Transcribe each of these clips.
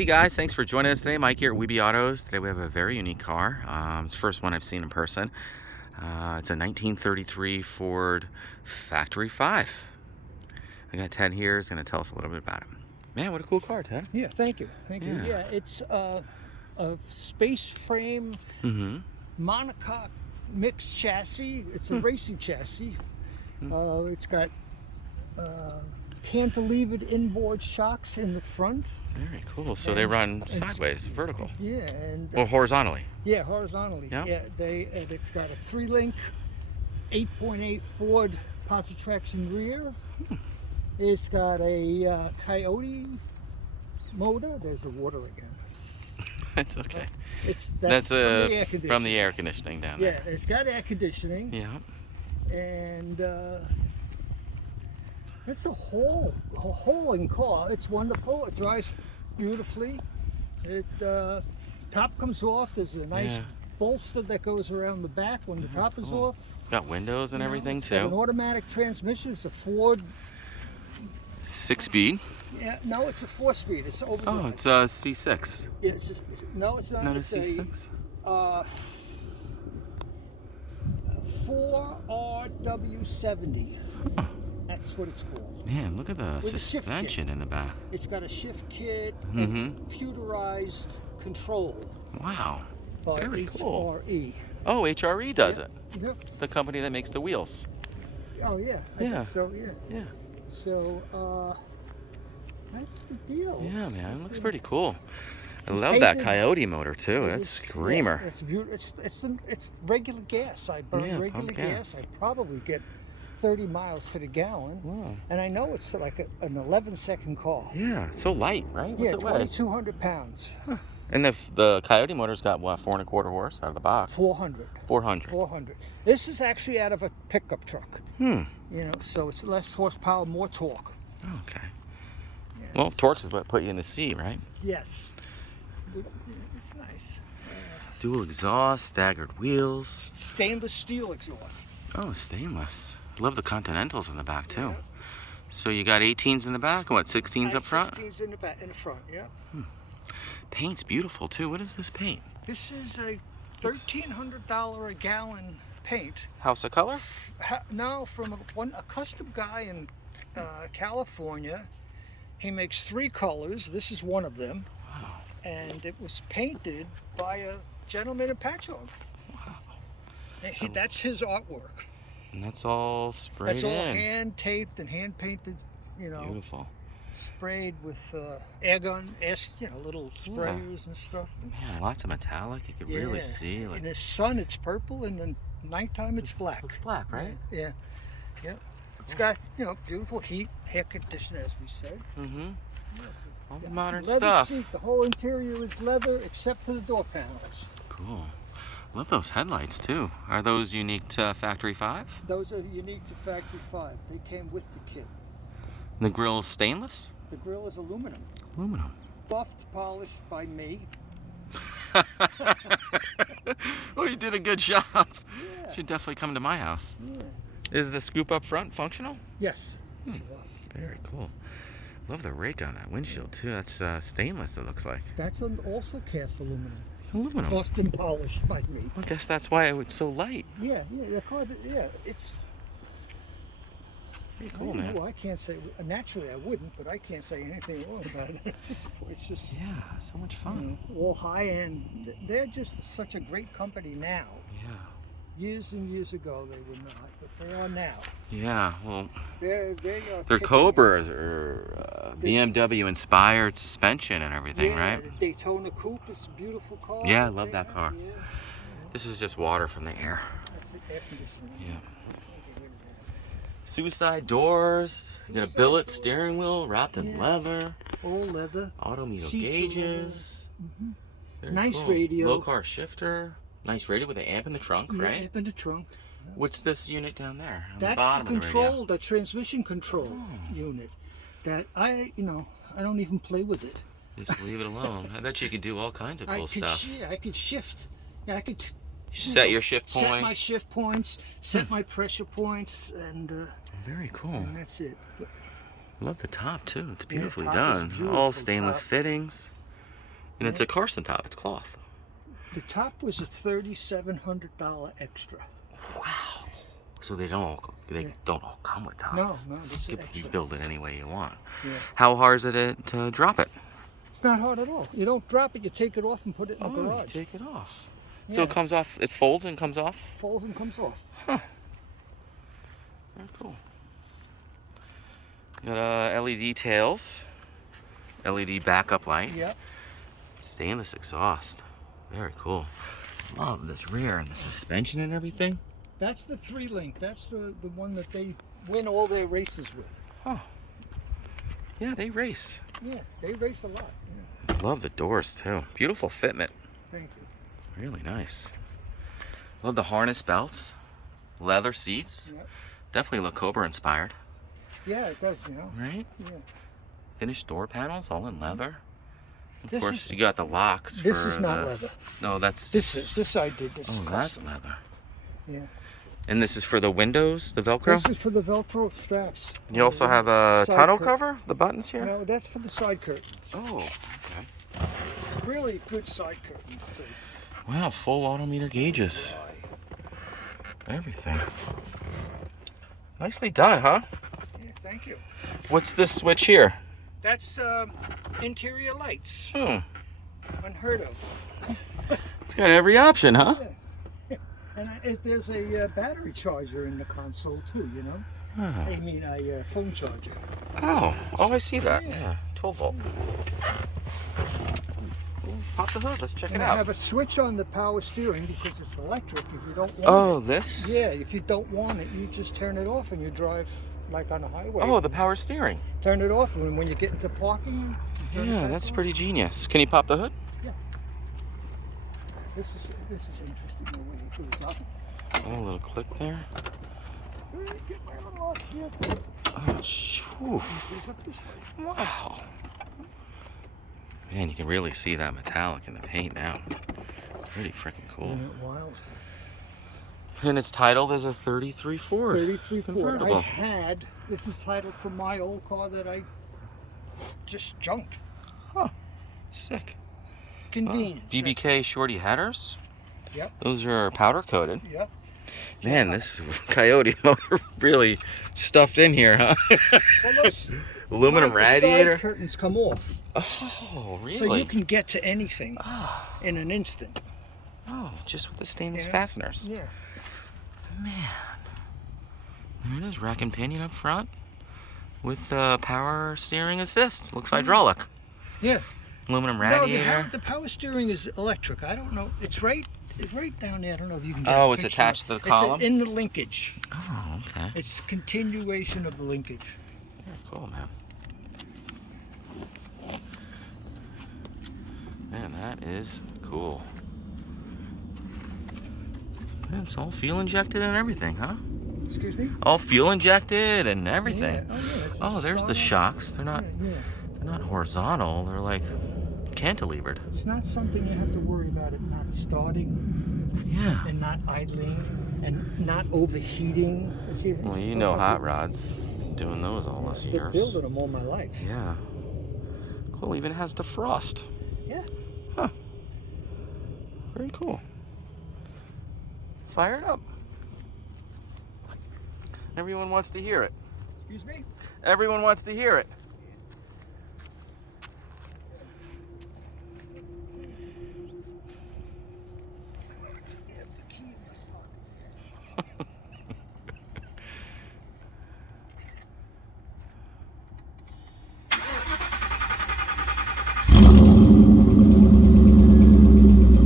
Hey guys, thanks for joining us today. Mike here at Weeby Autos. Today we have a very unique car. It's the first one I've seen in person. It's a 1933 Ford Factory 5. I got Ted here. He's going to tell us a little bit about it. Man, what a cool car, Ted. Yeah, thank you. Thank you. Yeah, it's a space frame monocoque mixed chassis. It's a racing chassis. It's got cantilevered inboard shocks in the front. Very cool. So they run sideways, vertical. Yeah, and or horizontally. Yeah, horizontally. Yeah. Yeah, it's got a 3-link 8.8 Ford Posi traction rear. It's got a Coyote motor. There's the water again. That's okay. That's from the air conditioning down there. Yeah, it's got air conditioning. Yeah. And it's a hauling car. It's wonderful. It drives beautifully. It top comes off. There's a nice bolster that goes around the back when the top is off. Got windows and everything it's too. got an automatic transmission. It's a Ford 6-speed. Yeah, no, it's a 4-speed. It's overdrive. Oh, it's a C6. Yeah, no, it's not. Not it's a C6. 4RW70. Huh. That's what it's called. Man, look at the suspension in the back. It's got a shift kit, computerized control. Wow, very HRE. cool. Oh, HRE does it. Yep. The company that makes the wheels. Oh yeah. I think so yeah. Yeah. So that's the deal. Yeah, man, it looks pretty cool. I love that Coyote motor too. That's screamer. Yeah, it's beautiful. It's regular gas. I burn regular gas. I probably get 30 miles to the gallon. Wow. And I know it's like an 11-second car. Yeah, so light, right? What's it weigh? 2,200 pounds. Huh. And the Coyote motor's got what, 4.25 horse out of the box? 400. 400. 400. This is actually out of a pickup truck. You know, so it's less horsepower, more torque. Okay. Yeah, well, torque is what put you in the seat, right? Yes. It's nice. Dual exhaust, staggered wheels. Stainless steel exhaust. Oh, stainless. Love the Continentals in the back too. Yeah. So you got 18s in the back and what, 16s up front? 16s in the back, in the front, yeah. Paint's beautiful too. What is this paint? This is a $1,300 a gallon paint. House of Color? No, from a custom guy in California. He makes 3 colors. This is one of them. Wow. And it was painted by a gentleman in Patchogue. Wow. That's his artwork. And that's all sprayed That's all hand taped and hand painted, you know. Beautiful. Sprayed with air gun, little sprayers and stuff. Man, lots of metallic. You could really see. Like... In the sun, it's purple, and then nighttime, it's black. It's black, right? Yeah. Yeah. It's got, beautiful heat, air conditioner, as we said. All the modern leather stuff. Seat. The whole interior is leather, except for the door panels. Cool. Love those headlights too. Are those unique to Factory 5? Those are unique to Factory 5. They came with the kit. The grille is stainless? The grille is aluminum. Aluminum. Buffed, polished by me. Oh, you did a good job. Yeah. Should definitely come to my house. Yeah. Is the scoop up front functional? Yes. Very cool. Love the rake on that windshield too. That's stainless, it looks like. That's also cast aluminum. Aluminum. Buffed and polished by me. I guess that's why it's so light. Yeah, the car, it's pretty cool, man. I can't say, naturally I wouldn't, but I can't say anything wrong about it. It's just, so much fun. All high end. They're just such a great company now. Yeah. Years and years ago they were not, but they are now. Yeah, well, their Cobras are BMW inspired suspension and everything, right? The Daytona Coupe is a beautiful car. Yeah, I love that car. Yeah. This is just water from the air. That's the air conditioning. Yeah. Suicide doors. You got a billet steering wheel wrapped in leather. All leather. Autometer gauges. Nice cool. Radio. Lokar shifter. Nice radio with an amp in the trunk, right? Amp in the trunk. What's this unit down there? That's the control, the transmission control unit. That I don't even play with it. Just leave it alone. I bet you could do all kinds of cool stuff. I could shift. Yeah, I could set your shift points. Set my shift points. Set my pressure points, and very cool. And that's it. Love the top too. It's beautifully done. All stainless fittings. And it's a Carson top. It's cloth. The top was a $3,700 extra. Wow. So they don't all come with tops. No, this is You extra. build it any way you want. Yeah. How hard is it to drop it? It's not hard at all. You don't drop it, you take it off and put it in the garage. You take it off. Yeah. So it comes off, it folds and comes off? Folds and comes off. Huh. Very cool. Got LED tails, LED backup light. Yep. Stainless exhaust. Very cool. Love this rear and the suspension and everything. That's the 3-link. That's the one that they win all their races with. Huh. Yeah, they race. Yeah, they race a lot. Yeah. Love the doors too. Beautiful fitment. Thank you. Really nice. Love the harness belts. Leather seats. Yep. Definitely Lokar inspired. Yeah, it does, you know. Right? Yeah. Finished door panels, all in leather. Of This course, is- you got the locks. This for is not the- leather. No, that's. This I did. This Oh, is that's custom. leather. Yeah. And this is for the windows, the Velcro. This is for the Velcro straps. And you also have a Side tunnel cur- cover, the buttons here. No, that's for the side curtains. Oh, okay. Really good side curtains too. Wow, full autometer gauges. Why? Everything. Nicely done, huh? Yeah, thank you. What's this switch here? That's interior lights. Hmm. Unheard of. It's got every option, huh? Yeah. And there's a battery charger in the console too, you know? Oh, I mean a phone charger. oh, I see that. Yeah. Yeah, 12 volt. Pop the hood, let's check And it I out. have a switch on the power steering because it's electric. If you don't want Oh, this? it, yeah, if you don't want it, you just turn it off and you drive like on a highway. Oh, the power steering. Turn it off, and when you get into parking, you turn it Yeah, back that's on. pretty genius. Can you pop the hood? This is interesting the way you do it up. Oh, a little click there. Get my little off here. Oh, Goes up this way. wow. Man, you can really see that metallic in the paint now. Pretty freaking cool. Isn't it wild? And it's titled as a 33 Ford. 33 Ford. convertible. This is titled from my old car that I just junked. Sick. Convenience. Bbk Shorty Headers. Yep. Those are powder coated. Yep. Man, this Coyote motor really stuffed in here, huh? Well, those Aluminum the radiator. side curtains come off, Oh, really? so you can get to anything Oh, in an instant. just with the stainless Yeah. fasteners. Yeah. Man. There it is, rack and pinion up front with power steering assist. Looks hydraulic. Yeah. Aluminum No, radiator. the power steering is electric. I don't know. It's right down there. I don't know if you can get Oh, a it's picture. attached to the column? It's in the linkage. Oh, okay. It's continuation of the linkage. Very cool, man. Man, that is cool. Man, it's all fuel injected and everything, huh? Excuse me? All fuel injected and everything. Yeah. Oh, yeah. It's Oh, there's the start- shocks. They're not Yeah. they're not horizontal. They're like cantilevered. It's not something you have to worry about it not starting Yeah. and not idling and not overheating. Well, you know hot rods. Doing those all this Been years. building them all my life. Yeah. Cool. Even has defrost. Yeah. Huh. Very cool. Fire it up. Everyone wants to hear it. Excuse me? Everyone wants to hear it.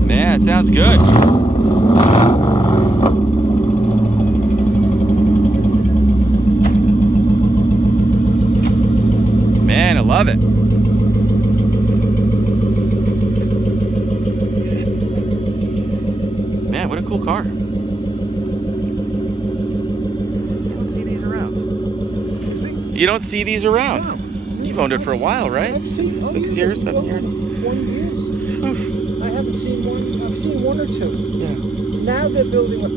Man, it sounds good. Man, I love it. Man, what a cool car. You don't see these around. Excuse me? You don't see these around. No. You've owned it for a while, right? Six years, 7 years. 20 years. Oof. I haven't seen one. I've seen one or two. Yeah. Now they're building a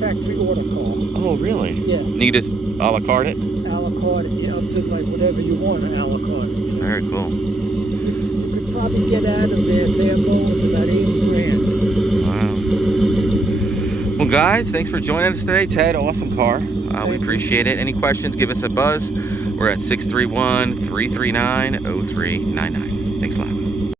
factory order car. Oh, really? Yeah. And you just a la carte it? A la carte, yeah, up to like whatever you want, a la carte. Very cool. You could probably get out of their vehicle is about 80 grand. Wow. Well, guys, thanks for joining us today. Ted, awesome car. We appreciate it. Any questions, give us a buzz. We're at 631-339-0399. Thanks a lot.